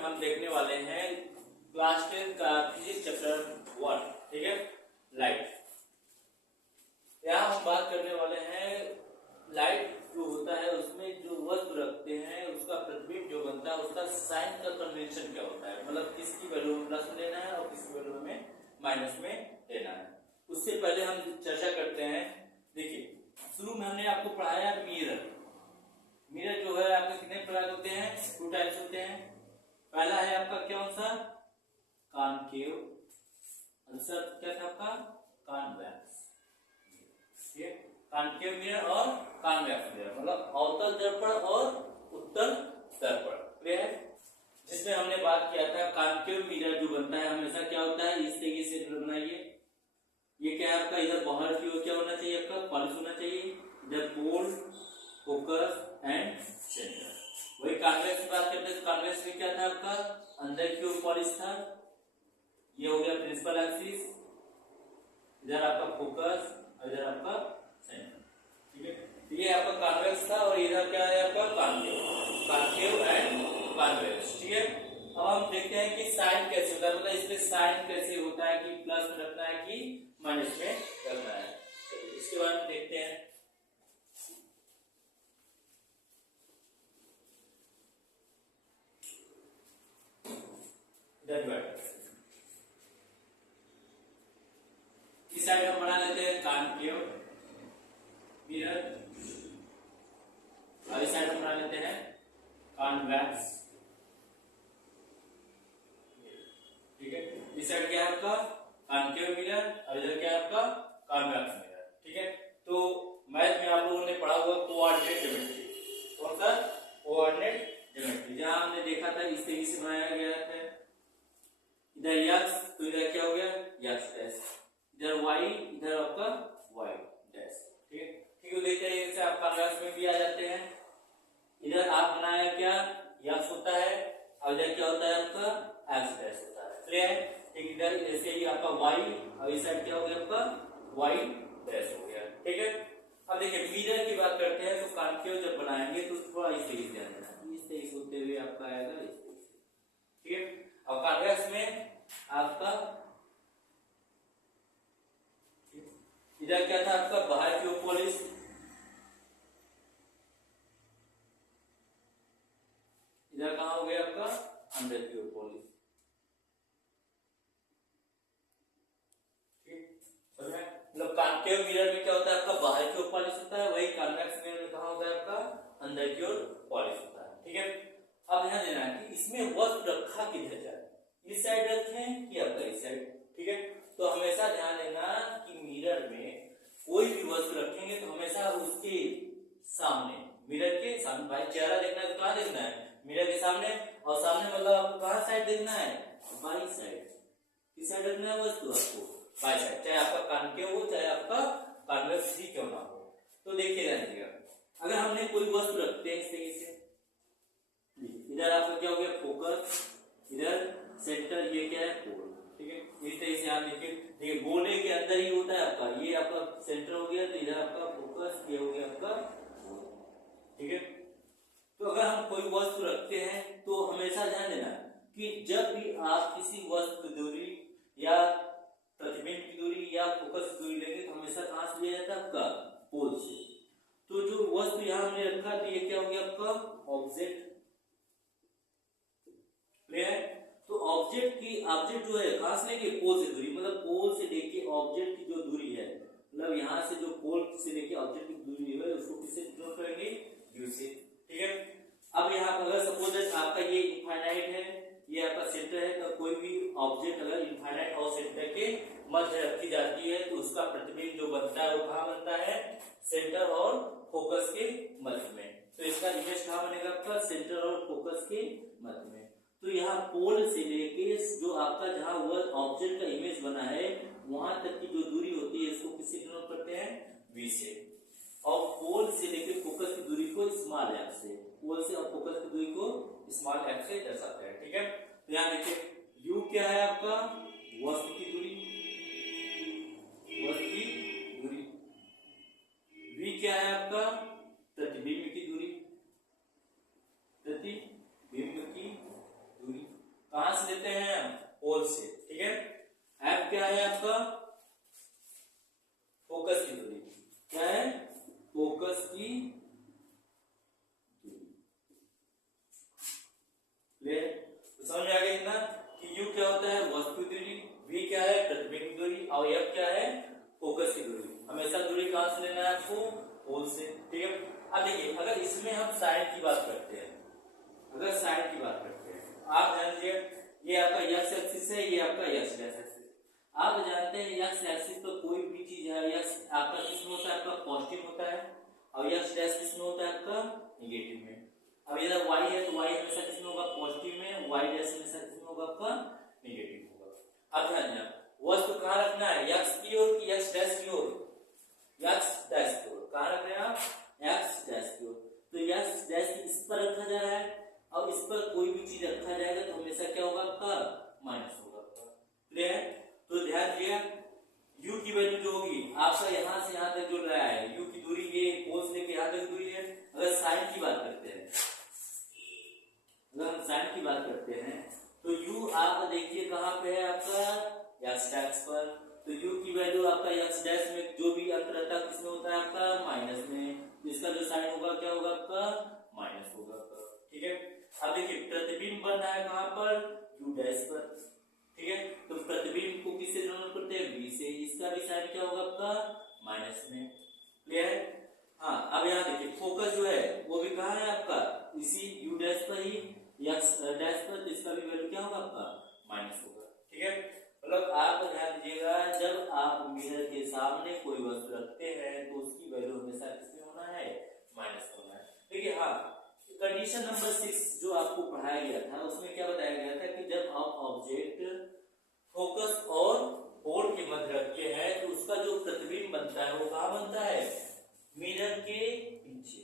में हम देखने वाले हैं क्लास 10 का फिजिक्स चैप्टर 1, ठीक है, लाइट। यहाँ हम बात करने वाले हैं लाइट जो होता है उसमें जो वस्तु रखते हैं उसका प्रतिबिंब जो बनता है उसका साइन का कन्वेंशन क्या होता है, मतलब किसकी वैल्यू में प्लस में लेना है और किसकी वैल्यू में माइनस में लेना है। उससे पहले हम चर्चा करते हैं। देखिए, शुरू में हमने आपको पढ़ाया मिरर। मिरर जो है आपके कितने प्रकार होते हैं? 2 टाइप्स होते हैं। पहला है आपका कौन सा? कॉनकेव। आंसर क्या था आपका? कॉन्वेक्स। कॉनकेव मिरर और कॉन्वेक्स मिरर, मतलब अवतल दर्पण और उत्तल दर्पण। क्लियर है? जिसमें हमने बात किया था कॉनकेव मिरर जो बनता है हमेशा क्या होता है, इस तरीके से बनाइए। ये क्या है आपका, इधर बाहर की ओर क्या होना चाहिए आपका? पॉलिश होना चाहिए। इधर पोल, फोकस एंड सेंटर। वही कॉन्वेक्स की बात करते हैं तो कॉन्वेक्स में क्या था आपका? अंदर की ओर पॉलिश था। ये हो गया प्रिंसिपल एक्सिस, इधर आपका फोकस और इधर आपका सेंटर। ठीक है, तो ये आपका कॉन्वेक्स था और इधर क्या है आपका? Concave and convex. ठीक है, अब हम देखते हैं कि साइन कैसे होता है, मतलब इसमें साइन कैसे होता है कि प्लस में रखना है कि माइनस में रखना है। तो इसके बारे में देखते हैं। इस साइड हम बना लेते हैं कॉनकेव मिरर और इस साइड हम बना लेते हैं कॉन्वेक्स। ठीक है, इस साइड क्या है आपका? कॉनकेव मिरर और इधर क्या है आपका? Convex mirror. ठीक है, तो मैथ में आप लोगों ने पढ़ा हुआ कोऑर्डिनेट ज्योमेट्री। कौन सा? कोऑर्डिनेट ज्योमेट्री, जहां हमने देखा था इस तरीके से बनाया गया है। इधर एक्स तो इधर क्या हो गया? X dash. इधर वाई, इधर आपका वाई डैश। ठीक है, ठीक है, देखते हैं जैसे आप कॉन्वेक्स में भी आ जाते हैं। इधर आप बनाया क्या? एक्स होता है और इधर क्या होता है आपका? एक्स डैश होता है। क्लियर? ठीक, इधर ऐसे ही आपका वाई और इस साइड क्या हो गया आपका? वाई डैश हो गया। ठीक है, अब देखिए मिरर की बात करते हैं तो कॉनकेव जब बनाएंगे तो थोड़ा इस तरीके से ध्यान देना, इस तरीके से होते हुए आपका आएगा इस तरीके से। ठीक है, और कॉन्वेक्स में आपका इधर क्या था आपका? बाहर की ओर पॉलिश, इधर कहां हो गया आपका? अंदर की ओर पॉलिश। मतलब कॉनकेव मिरर में क्या होता है आपका? बाहर की ओर पॉलिश होता है, वही कॉन्वेक्स मिरर में कहां होता है आपका? अंदर की ओर पॉलिश होता है। ठीक है, अब ध्यान देना है कि इसमें वस्तु रखा किधर जाए, इस साइड रखें कि आपका इस साइड। ठीक है, तो हमेशा ध्यान देना कि मिरर में कोई भी वस्तु रखेंगे तो हमेशा उसके सामने, मिरर के सामने, भाई चेहरा देखना है तो कहां देखना है? मिरर के सामने। और सामने मतलब आपको कहां साइड देखना है? By side. किस साइड रखना है वस्तु आपको? बाई साइड, चाहे आपका कॉनकेव हो चाहे आपका कॉन्वेक्स ही क्यों ना हो। तो देखिए जाइएगा, अगर हमने कोई वस्तु रखते हैं इस तरीके से, इधर आपका क्या हो गया? फोकस, इधर सेंटर, ये क्या है? पोल। ठीक है, इस तरीके से आप देखिए गोले के अंदर ही होता है आपका, ये आपका सेंटर हो गया तो इधर आपका फोकस, ये हो गया आपका गोल। ठीक है, तो अगर हम कोई वस्तु रखते हैं तो हमेशा ध्यान देना कि जब भी आप किसी वस्तु की दूरी या प्रतिबिंब की दूरी या फोकस की दूरी लेंगे तो हमेशा कहां से लिया जाता है आपका? पोल से। तो जो वस्तु यहां हमने रखा तो ये क्या हो गया आपका? ऑब्जेक्ट। क्लियर? तो ऑब्जेक्ट जो है कहां से लेके? पोल से दूरी, मतलब पोल से लेके ऑब्जेक्ट की जो दूरी है, मतलब यहां से जो पोल से लेके ऑब्जेक्ट की दूरी है उसको किससे डिनोट करेंगे? u से। ठीक है, अब यहाँ पर अगर सपोज आपका ये इनफाइनाइट है, ये आपका सेंटर है, तो कोई भी ऑब्जेक्ट अगर इनफाइनाइट और सेंटर के मध्य रखी जाती है तो उसका प्रतिबिंब जो बनता है वो कहां बनता है? सेंटर और फोकस के मध्य में। तो इसका इमेज कहां बनेगा आपका? सेंटर और फोकस के मध्य में। तो यहाँ पोल से लेके जो आपका जहां वह ऑब्जेक्ट का इमेज बना है वहां तक की जो दूरी होती है इसको किससे डिनोट करते हैं? v से। और पोल से लेके फोकस की दूरी को स्मॉल f से, पोल से और फोकस की दूरी को स्मॉल f से दर्शाते हैं। ठीक है, तो यहाँ देखिए u क्या है आपका? वस्तु की दूरी, वस्तु की दूरी। v क्या है आपका? प्रतिबिंब की दूरी, प्रतिबिंब की दूरी। कहां से लेते हैं हम? पोल से, ठीक है। एफ क्या है आपका? फोकस की दूरी। क्या है? फोकस की दूरी। तो समझ में आ गया इतना कि यू क्या होता है? वस्तु दूरी, वी क्या है? प्रतिबिंब की दूरी, और एफ क्या है? फोकस की दूरी। हमेशा दूरी कहां से लेना है आपको? पोल से, ठीक है। अब देखिए, अगर इसमें हम साइड की बात करते हैं, अगर साइड की बात करते हैं, आप ध्यान दीजिए, ये आपका एक्स एक्सिस है, ये आपका एक्स डैश एक्सिस। आप जानते हैं एक्स एक्सिस पर कोई भी चीज है, एक्स आपका किसमें होता है? आपका पॉजिटिव होता है, और एक्स डैश किसमें होता है? आपका नेगेटिव में। अब इधर y है तो y हमेशा किसमें होगा? पॉजिटिव में, y डैश हमेशा किसमें होगा? आपका नेगेटिव होगा। अब ध्यान देना, वस्तु कहां रखना है? x की ओर कि x डैश की ओर? x डैश की ओर। कहां रख रहे हैं आप? x डैश की ओर। तो x डैश इस पर रखा जा रहा है, अब इस पर कोई भी चीज रखा जाएगा तो हमेशा क्या होगा? आपका माइनस होगा आपका। क्लियर है? तो ध्यान दिया, u की वैल्यू जो होगी आपका यहां से यहां तक जुड़ रहा है, u की दूरी ये पोल से लेकर यहां तक दूरी है। अगर साइन की बात करते हैं, अगर हम साइन की बात करते हैं तो u आप देखिए कहां पे है? आपका x डैश पर। तो u की वैल्यू आपका x डैश में जो भी अंतर रहता है किसमें होता है? आपका माइनस में। इसका जो साइन होगा क्या होगा? आपका माइनस होगा आपका, ठीक है। अब देखिए, प्रतिबिंब बन रहा है कहां पर? u डैश पर, ठीक है। तो प्रतिबिंब को किससे जोड़ना पड़ता है? v से। इसका भी साइन क्या होगा? आपका माइनस में। क्लियर है? हाँ, अब यहाँ देखिए, फोकस जो है वो भी कहाँ है आपका? इसी u डैश पर ही, x डैश पर। तो इसका भी वैल्यू क्या होगा? आपका माइनस होगा, ठीक है। मतलब आप ध्यान दीजिएगा, जब आप मिरर के सामने कोई वस्तु रखते हैं तो उसकी वैल्यू हमेशा किसमें होना है? माइनस होना है। देखिए, हाँ, कंडीशन नंबर 6 जो आपको पढ़ाया गया था उसमें क्या बताया गया था कि जब आप ऑब्जेक्ट फोकस और पोल के मध्य रखते हैं तो उसका जो प्रतिबिंब बनता है वो कहां बनता है? मिरर के पीछे।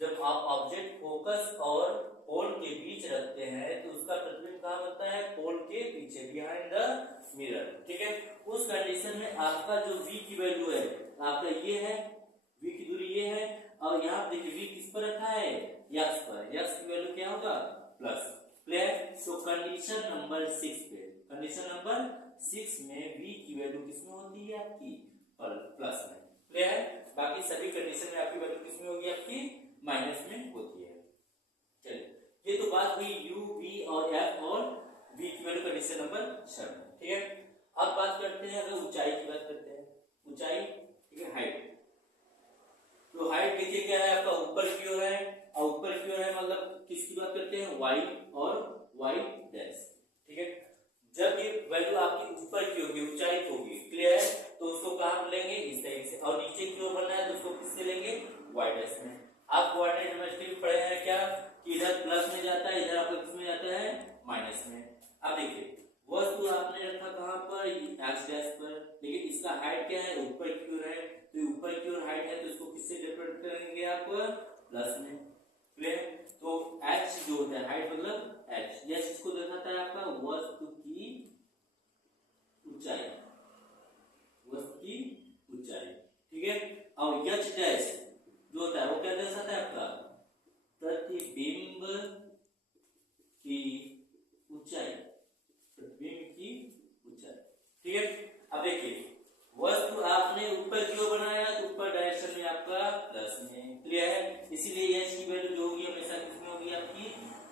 जब आप ऑब्जेक्ट फोकस और पोल के बीच रखते हैं तो उसका प्रतिबिंब कहां बनता है? पोल के पीछे, बिहाइंड द मिरर, ठीक है। उस कंडीशन में आपका जो v की वैल्यू है आपका ये है, v की दूरी ये है, और यहाँ देखिए v किस पर रखा है? x पर। x की वैल्यू क्या होगा? प्लस। क्लियर? तो कंडीशन नंबर 6 पे, कंडीशन नंबर 6 में v की वैल्यू किसमें होती है? आपकी प्लस में। क्लियर है? बाकी सभी कंडीशन में आपकी वैल्यू किसमें होगी? आपकी माइनस में होती है। चलिए, ये तो बात हुई u, v और f और v की वैल्यू कंडीशन नंबर 6 में, ठीक है। अब बात करते हैं, अगर ऊंचाई की बात करते हैं, ऊंचाई, ठीक है, हाइट। तो हाइट देखिए क्या है? आपका ऊपर की ओर है, और ऊपर की ओर है मतलब किसकी बात करते हैं? y और y डैश, ठीक है। जब ये वैल्यू आपकी ऊपर की होगी, ऊंचाई की होगी, क्लियर है, तो उसको कहां लेंगे? इस तरीके से। और नीचे की ओर बनना है तो उसको किससे लेंगे? y डैश में। आप कोऑर्डिनेट ज्योमेट्री में पढ़े हैं क्या कि इधर प्लस में जाता है, इधर आपका किसमें जाता है? माइनस में। अब देखिए, वस्तु आपने रखा कहां पर? x डैश पर, लेकिन इसका हाइट क्या है? ऊपर की ओर है, तो ऊपर की ओर हाइट है तो इसको किससे डिफरेंट करेंगे आप? प्लस में। क्लियर? तो h जो होता है, हाइट मतलब h, यह इसको दिखाता है आपका वस्तु की ऊंचाई, वस्तु की ऊंचाई, ठीक है। और h डैश जो होता है वो क्या दर्शाता है? आपका प्रतिबिंब की ऊंचाई, प्रतिबिंब की ऊंचाई, ठीक है। अब देखिए, वस्तु आपने ऊपर की ओर बनाया तो ऊपर डायरेक्शन में आपका प्लस में। क्लियर है? इसीलिए h की वैल्यू जो होगी हमेशा किसमें होगी? आपकी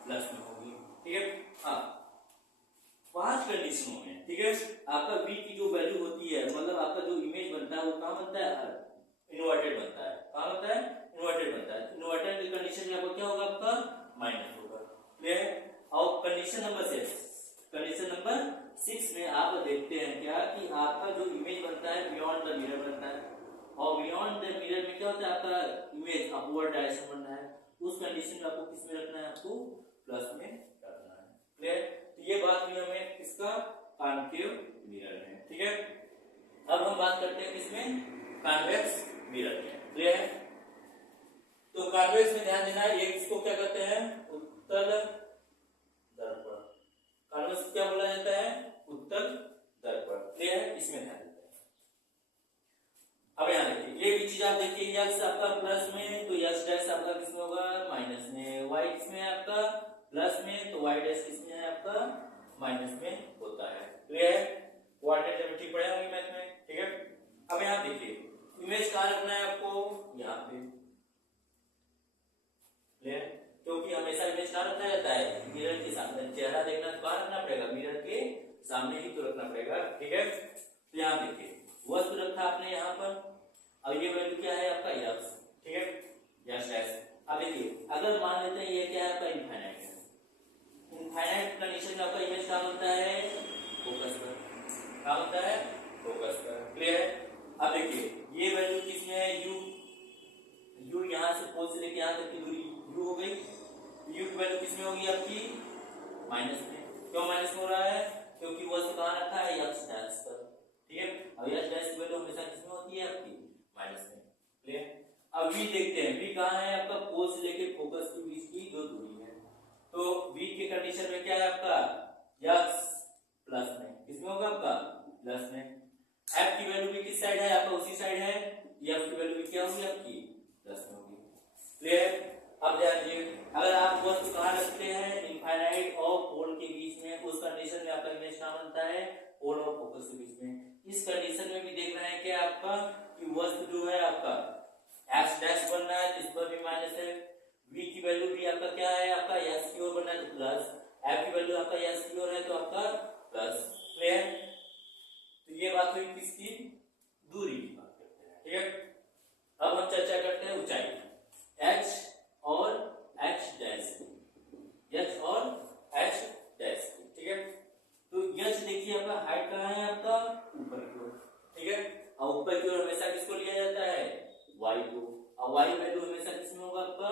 प्लस में होगी, ठीक है। हाँ, 5 कंडीशनों में, ठीक है, आपका v की जो वैल्यू होती है, मतलब आपका जो इमेज बनता है वो कहां बनता है? इन्वर्टेड बनता है। कहां बनता है? इन्वर्टेड बनता है। इन्वर्टेड की कंडीशन में आपका क्या होगा? आपका माइनस होगा। क्लियर है? और कंडीशन नंबर 6, कंडीशन नंबर 6 में आप देखते हैं क्या कि आपका जो इमेज बनता है बियॉन्ड द मिरर बनता है, और बियॉन्ड द मिरर में क्या होता है? आपका इमेज अपवर्ड डायरेक्शन बनना है। उस कंडीशन में आपको किस में रखना है? आपको प्लस में रखना है। क्लियर? तो ये बात हुई हमें इसका कॉन्केव मिरर में, ठीक है। अब हम बात करते हैं किसमें? कॉन्वेक्स मिरर में। क्लियर है? तो कॉन्वेक्स में ध्यान देना है, एक इसको क्या कहते हैं? उत्तल दर्पण। कॉन्वेक्स क्या बोला जाता है? उत्तल दर्पण। क्लियर है? इसमें ध्यान देते हैं। अब यहां देखिए, ये भी चीज आप देखिए, x आपका प्लस में तो x डैश आपका किसमें होगा? माइनस में। y किसमें है? आपका प्लस में, तो y डैश किसमें है आपका माइनस में होता है। क्लियर है? कोऑर्डिनेट ज्योमेट्री पढ़े होंगे मैथ में, ठीक है। अब यहाँ देखिए इमेज कहाँ रखना है आपको, यहाँ पे। क्लियर? क्योंकि हमेशा इमेज कहाँ रखा जाता है, मिरर के सामने। चेहरा देखना तो कहाँ रखना पड़ेगा, मिरर के सामने ही तो रखना पड़ेगा, ठीक है। तो यहाँ देखिए वस्तु रखा आपने यहाँ पर, अब ये वैल्यू क्या है आपका यक्स, ठीक है, यक्स डैश। अब देखिए अगर मान लेते हैं ये क्या है आपका इनफाइनाइट है, इनफाइनाइट कंडीशन में आपका इमेज कहाँ बनता है, फोकस पर। कहाँ बनता है, फोकस पर। क्लियर है? अब देखिए ये वैल्यू किसमें है, यू। यू यहाँ से पोल से लेके यहाँ तक की दूरी यू हो गई। यू की वैल्यू किसमें होगी आपकी, माइनस में। क्यों माइनस में हो रहा है, क्योंकि वो तो कहाँ रखा है, यक्स डैश पर, ठीक है। अब यक्स डैश की वैल्यू हमेशा किसमें होती है आपकी, माइनस में। क्लियर? अब वी देखते हैं, वी कहाँ है आपका, पोल से लेके फोकस के बीच की जो दूरी है। तो वी के कंडीशन में क्या है आपका, यक्स प्लस में, किसमें होगा आपका, प्लस में। एफ की वैल्यू भी किस साइड है आपका, उसी साइड है। एफ की वैल्यू भी क्या होगी आपकी, प्लस में होगी। क्लियर? अब ध्यान दीजिए, अगर आप वस्तु कहाँ रखते हैं, इनफाइनाइट और पोल के बीच में, उस कंडीशन में आपका इमेज कहाँ बनता है, पोल और फोकस के बीच में। इस कंडीशन में भी देख रहे हैं कि आपका कि वस्तु जो है आपका एक्स डैश बन रहा है, तो इस पर भी माइनस है। वी की वैल्यू भी आपका क्या है, आपका यस की ओर बन रहा है तो प्लस। एफ की वैल्यू आपका यस की ओर है तो आपका प्लस। क्लियर? तो ये बात हुई किसकी, दूरी की बात करते हैं, ठीक है। अब हम चर्चा करते हैं ऊंचाई, एच और एच डैश, एच और एच डैश, ठीक है। तो एच देखिए आपका हाइट कहाँ है आपका, ऊपर की ओर, ठीक है। और ऊपर की ओर हमेशा किसको लिया जाता है, y को। और y वैल्यू हमेशा किसमें होगा आपका,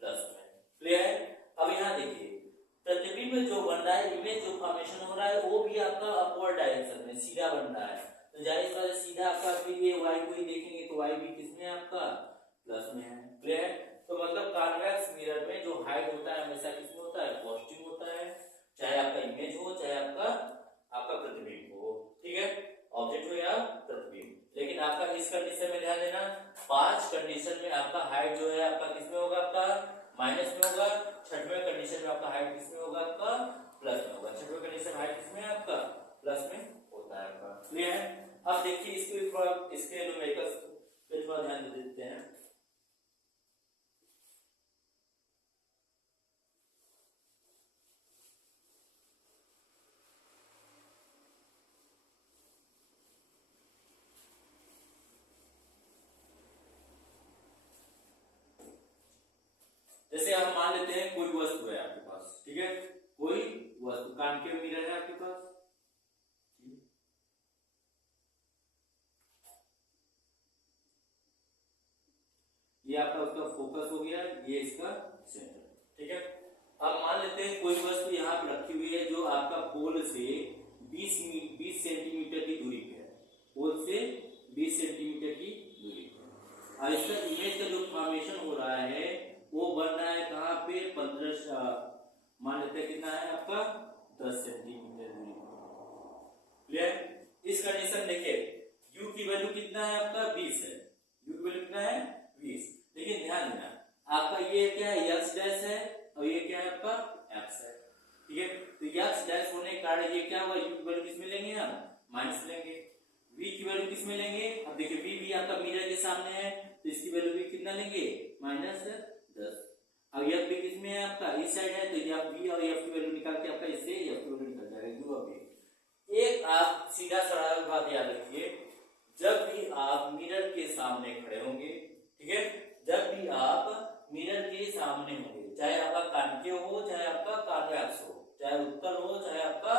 प्लस में। क्लियर है? अब यहाँ देखिए प्रतिबिंब जो बन रहा है, इमेज जो फॉर्मेशन हो रहा है, वो भी आपका अपवर्ड डायरेक्शन में सीधा बन रहा है। तो जाहिर बात है सीधा आपका फिर ये y को ही देखेंगे तो y भी किसमें है आपका, प्लस में है। क्लियर है? तो मतलब कॉन्वेक्स मिरर में जो हाइट होता है हमेशा किसमें होता है, पॉजिटिव होता है, चाहे आपका इमेज हो चाहे आपका प्रतिबिंब हो, ठीक है, ऑब्जेक्ट हो या प्रतिबिंब। लेकिन आपका इस कंडीशन में ध्यान देना, 5 कंडीशन में आपका हाइट जो है आपका किसमें होगा, आपका माइनस में होगा। 6वें कंडीशन में आपका हाइट किसमें होगा, आपका प्लस में होगा। 6वें कंडीशन हाइट किसमें है आपका, प्लस में होता है आपका। क्लियर है? अब देखिए इसके थोड़ा इसके न्यूमेरिकल्स पे थोड़ा ध्यान दे देते हैं। जैसे आप मान लेते हैं कोई वस्तु है आपके पास, ठीक है, कोई वस्तु, कॉन्केव मिरर है आपके पास, ये आपका उसका फोकस हो गया, ये इसका सेंटर, ठीक है। अब मान लेते हैं कोई वस्तु यहाँ पे रखी हुई है जो आपका पोल से 20 सेंटीमीटर की दूरी पे है, पोल से 20 सेंटीमीटर की दूरी पे। और इसका इमेज का जो फॉर्मेशन हो रहा है वो बन रहा है कहाँ पे, 15 मान लेते हैं कितना है आपका, 10 सेंटीमीटर दूरी। क्लियर? इस कंडीशन देखिए u की वैल्यू कितना है आपका, 20 है। u की वैल्यू कितना है, 20। लेकिन ध्यान देना आपका ये क्या है, x डैश है और ये क्या है आपका x है, ठीक है। तो x डैश होने के कारण ये क्या हुआ, u की वैल्यू किसमें लेंगे हम, माइनस लेंगे। v की वैल्यू किसमें लेंगे, अब देखिए v भी आपका मिरर के सामने है तो इसकी वैल्यू भी कितना लेंगे, -10। अब f भी किसमें है आपका, इस साइड है, तो f v और f की वैल्यू निकाल के आपका इससे f की वैल्यू निकल जाएगा, u और v। एक आप सीधा सरल बात याद रखिए, जब भी आप मिरर के सामने खड़े होंगे, ठीक है, जब भी आप मिरर के सामने होंगे, चाहे आपका कॉन्केव हो चाहे आपका कॉन्वेक्स हो, चाहे उत्तल हो चाहे आपका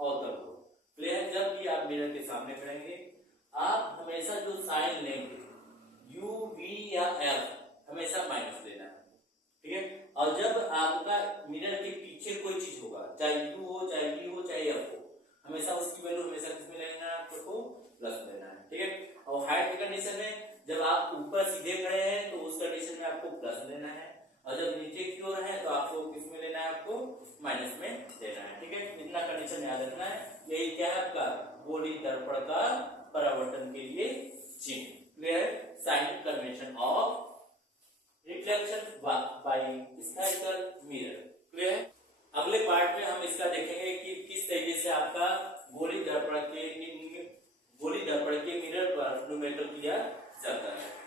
अवतल हो। क्लियर? जब भी आप मिरर के सामने खड़ेंगे आप हमेशा जो साइन लेंगे u v या f हमेशा माइनस लेना है, ठीक है। और जब आपका मिरर के पीछे कोई चीज होगा, चाहे u हो चाहे v हो चाहे f हो, हमेशा उसकी वैल्यू हमेशा किसमें लेना है, आपको प्लस लेना है, ठीक है। और हाइट की कंडीशन में जब आप ऊपर सीधे खड़े हैं तो उस कंडीशन में आपको प्लस लेना है, और जब नीचे की ओर है तो आपको किसमें लेना है, आपको माइनस में लेना है, ठीक है। इतना कंडीशन याद रखना है। यही क्या है आपका गोली दर्पण का परावर्तन के लिए चिन्ह। Clear? Sign convention of reflection by spherical mirror. Clear? अगले पार्ट में हम इसका देखेंगे कि किस तरीके से आपका गोली दर्पण के मिरर पर न्यूमेरिकल किया जाता है।